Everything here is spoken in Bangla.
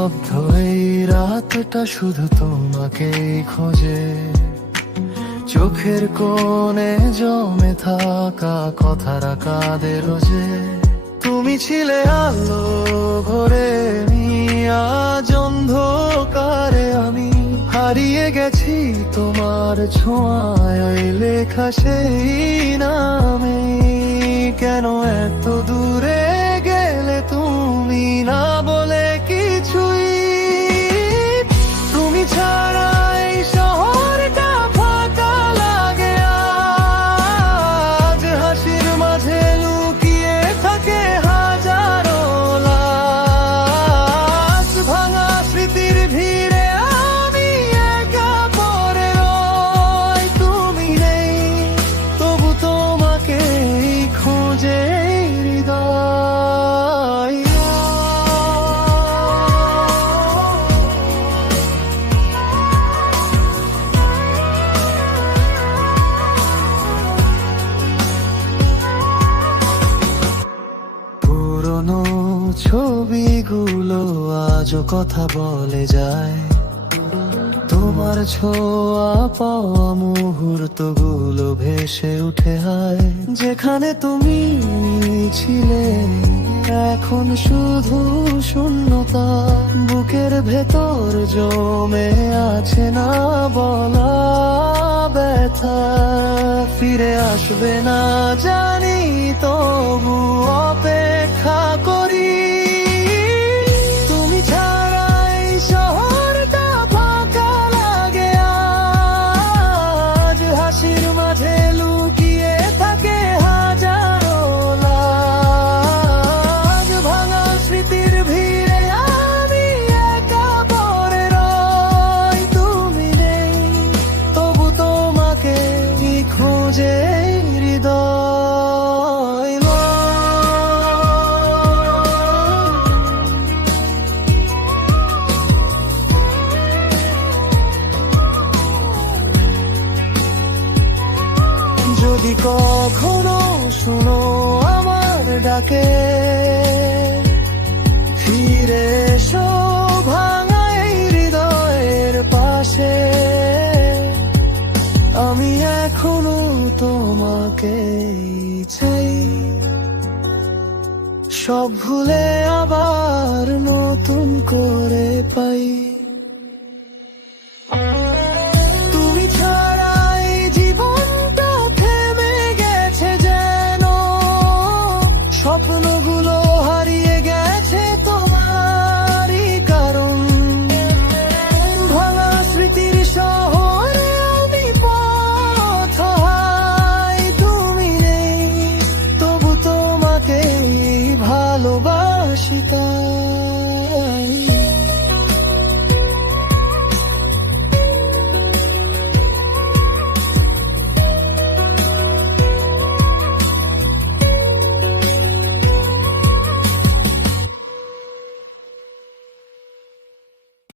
নিস্তব্ধ এই রাতটা শুধু তোমাকেই খোঁজে, চোখের কোণে জমে থাকা কথার কাঁদে রোজে। তুমি ছিলে আলো ভরে আজ অন্ধকারে আমি হারিয়ে গেছি তোমার ছোঁয়ায় ওই লেখা সেই নামে। কেন এত দূরে গেলে তুমি না বলে কিছুই, তুমি ছাড়া এই শহরটা ফাঁকা লাগে আজ, হাসির মাঝে লুকিয়ে থাকে হাজারো লাশ, ভাঙা স্মৃতির ভিড়ে আমি একা পড়ে রই। তুমি নেই তবু তোমাকে খোঁজে হৃদয়। পুরনো ছবিগুলো আজও কথা বলে যায়, তোমার ছোঁয়া পাওয়া মুহূর্তগুলো ভেসে উঠে হয়। যেখানে তুমি ছিলে এখন শুধু শূন্যতা, বুকের ভেতর জমে আছে না বলা ব্যথা। ফিরে আসবে না জানি তবু অপেক্ষা করি, তুমি ছাড়া এই শহরটা ফাঁকা লাগে আজ, হাসির মাঝে লুকিয়ে থাকে হাজারো লাশ, ভাঙা স্মৃতির ভিড়ে আমি একা পড়ে রই। তুমি নেই তবু তোমাকে খোঁজে হৃদয়। যদি কখনো শুনো আমার ডাকে, ফিরে এসো ভাঙা এই হৃদয়ের পাশে। আমি এখনো তোমাকে চাই, সব ভুলে আবার নতুন করে পাই। তুমি ছাড়া এই জীবনটা থেমে গেছে যেন, স্বপ্নগুলো